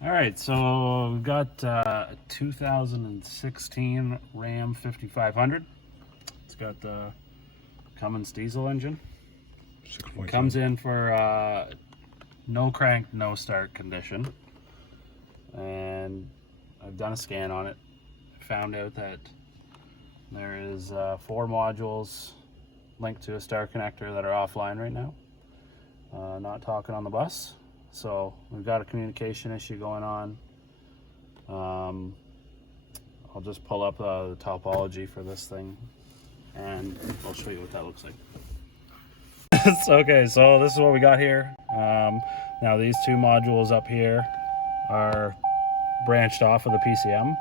All right, so we've got a 2016 Ram 5500. It's got the Cummins diesel engine. It comes in for no crank, no start condition. And I've done a scan on it. Found out that there is 4 modules linked to a star connector that are offline right now. Not talking on the bus. So we've got a communication issue going on. I'll just pull up the topology for this thing and I'll show you what that looks like. Okay, so this is what we got here. Now these 2 modules up here are branched off of the PCM,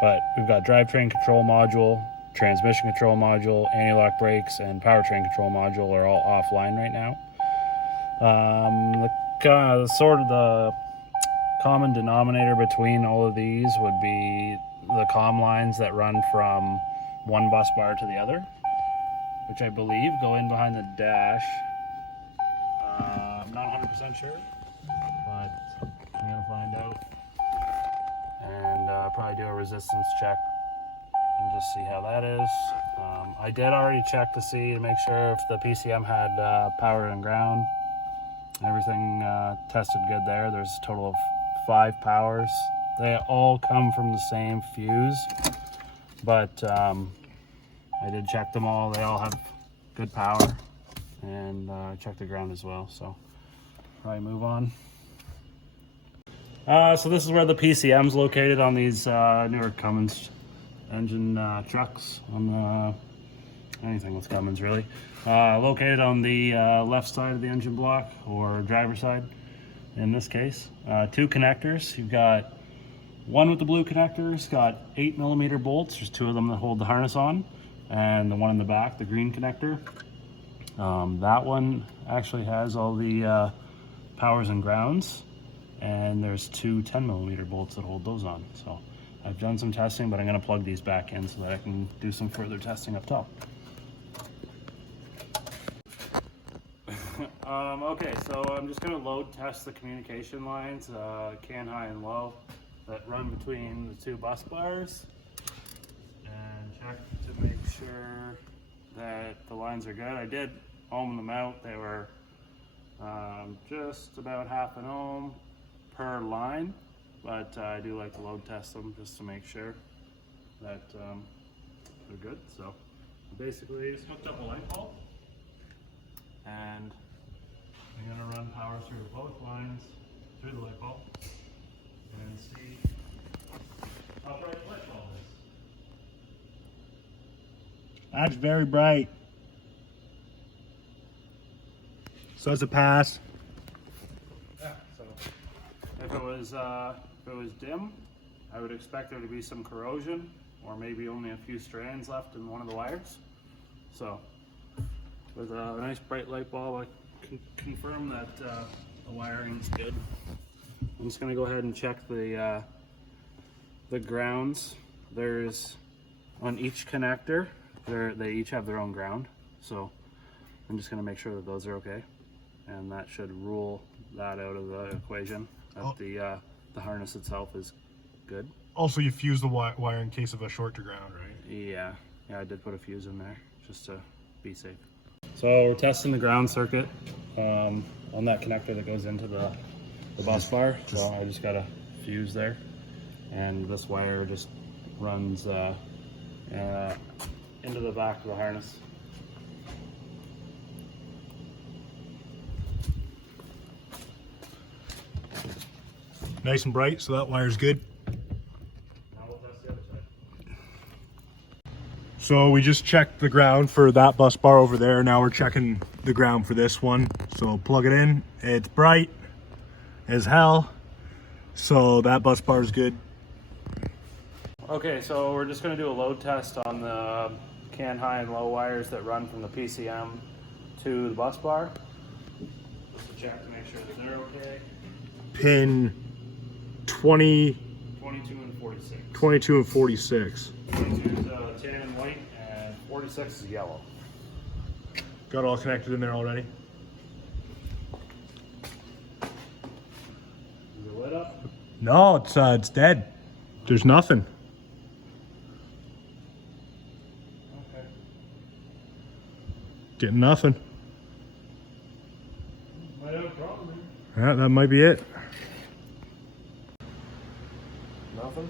but we've got drivetrain control module, transmission control module, anti-lock brakes, and powertrain control module are all offline right now. The common denominator between all of these would be the comm lines that run from one bus bar to the other, which I believe go in behind the dash. I'm not 100% sure, but I'm gonna find out and probably do a resistance check and just see how that is. I did already check to make sure if the PCM had power and ground. Everything tested good there. There's a total of 5 powers. They all come from the same fuse, but I did check them all. They all have good power, and I checked the ground as well. So probably move on. So this is where the PCM is located on these newer Cummins engine trucks, on anything with Cummins really. Located on the left side of the engine block, or driver side in this case. 2 connectors. You've got one with the blue connectors, got 8mm bolts. There's 2 of them that hold the harness on, and the one in the back, the green connector. That one actually has all the powers and grounds, and there's 2 10mm bolts that hold those on. So I've done some testing, but I'm going to plug these back in so that I can do some further testing up top. Okay, so I'm just going to load test the communication lines, CAN high and low, that run between the 2 bus bars, and check to make sure that the lines are good. I did ohm them out. They were just about half an ohm per line, but I do like to load test them just to make sure that they're good. So basically just hooked up a light bulb, and I'm going to run power through both lines through the light bulb and see how bright the light bulb is. That's very bright. So that's a pass. Yeah, so if it was dim, I would expect there to be some corrosion, or maybe only a few strands left in one of the wires. So with a nice bright light bulb, I can confirm that the wiring's good. I'm just going to go ahead and check the grounds. There's, on each connector, they each have their own ground. So I'm just going to make sure that those are okay, and that should rule that out of the equation. That the harness itself is good. Also, you fuse the wire in case of a short to ground, right? Yeah, I did put a fuse in there just to be safe. So we're testing the ground circuit on that connector that goes into the bus bar. So I just got a fuse there, and this wire just runs into the back of the harness. Nice and bright, so that wire's good. Now we'll test the other side. So we just checked the ground for that bus bar over there. Now we're checking the ground for this one. So plug it in. It's bright as hell. So that bus bar is good. Okay, so we're just going to do a load test on the CAN high and low wires that run from the PCM to the bus bar. Just to check to make sure that they're okay. Pin 22 and 46. 22 and 46. 22 is tan and white, and 46 is yellow. Got all connected in there already. Is it lit up? No, it's dead. There's nothing. Okay. Getting nothing. Might have a problem. Yeah, that might be it. Nothing?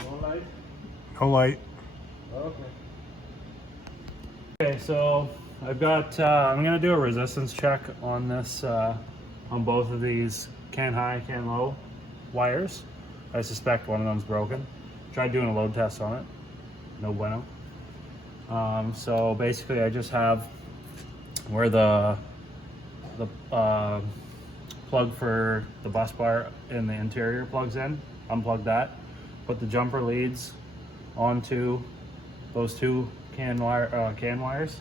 No light? No light. Okay. Okay, so I've got, I'm gonna do a resistance check on this, on both of these can high, can low wires. I suspect one of them's broken. Tried doing a load test on it. No bueno. So basically I just have where the plug for the bus bar in the interior plugs in, unplug that, put the jumper leads onto those two can wires,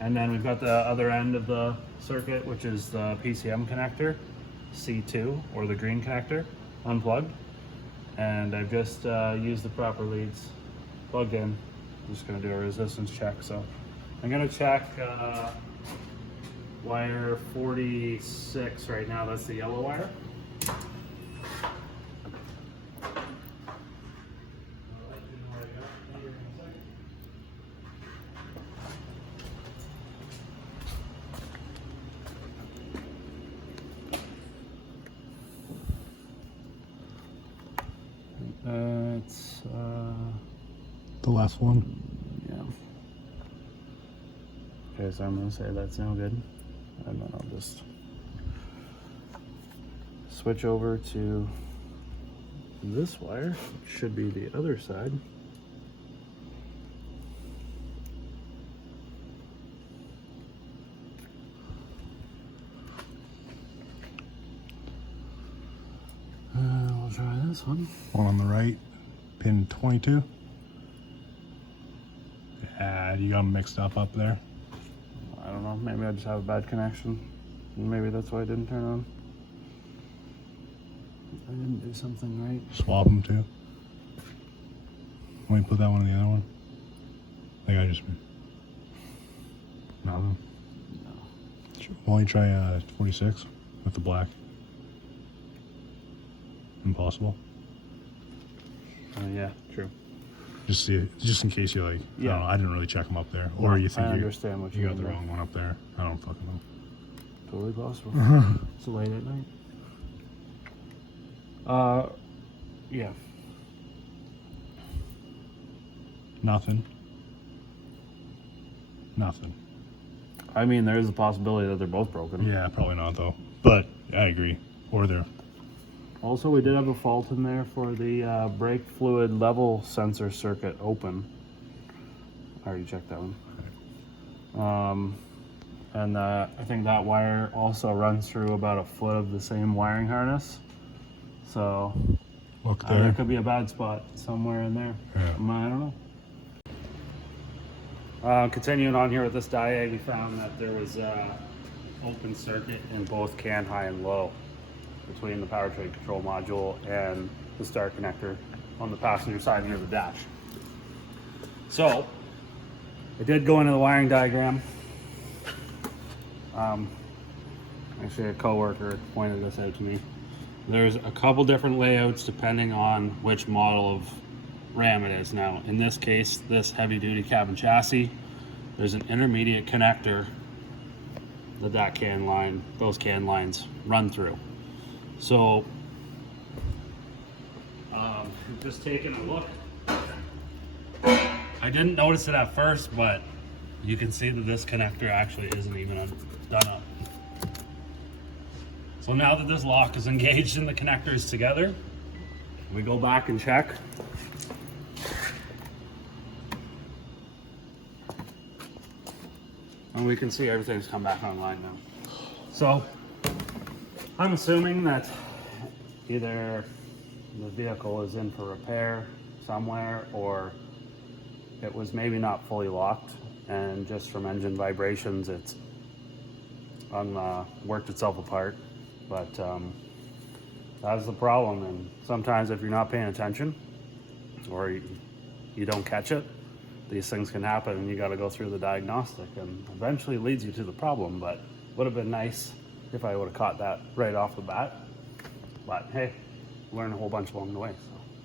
and then we've got the other end of the circuit, which is the PCM connector, C2, or the green connector, unplugged, and I've just used the proper leads plugged in. I'm just going to do a resistance check. So I'm going to check wire 46 right now. That's the yellow wire. It's The last one. yeah. Okay, so I'm gonna say that's no good, and then I'll just switch over to this wire, which should be the other side. We'll try this one. One on the right, pin 22. Yeah, you got them mixed up there. I don't know, maybe I just have a bad connection. Maybe that's why it didn't turn on. I didn't do something right. Swap them too. Why don't you put that one in the other one? I think I just... Nothing. No. Why don't you try 46 with the black? Impossible. Yeah, true. Just see it, just in case you like. Yeah. I don't know, I didn't really check them up there, or you think I understand what you got mean, the though. wrong one up there. I don't fucking know. Totally possible. It's late at night. Yeah. Nothing. Nothing. I mean, there is a possibility that they're both broken. Yeah, probably not though. But I agree. Or they're... Also, we did have a fault in there for the brake fluid level sensor circuit open. I already checked that one. And I think that wire also runs through about a foot of the same wiring harness. So Look there there. could be a bad spot somewhere in there. Yeah. I don't know. Continuing on here with this diag, we found that there was open circuit in both can high and low between the powertrain control module and the start connector on the passenger side near the dash. So I did go into the wiring diagram. Actually, a coworker pointed this out to me. There's a couple different layouts depending on which model of Ram it is. Now, in this case, this heavy duty cabin chassis, there's an intermediate connector that can line, those can lines run through. So, just taking a look. I didn't notice it at first, but you can see that this connector actually isn't even done up. So now that this lock is engaged and the connectors together, we go back and check. And we can see everything's come back online now. So I'm assuming that either the vehicle is in for repair somewhere, or it was maybe not fully locked, and just from engine vibrations it's worked itself apart. But that's the problem, and sometimes if you're not paying attention or you don't catch it, these things can happen, and you got to go through the diagnostic, and eventually leads you to the problem. But would have been nice if I would have caught that right off the bat. But hey, learn a whole bunch along the way. So.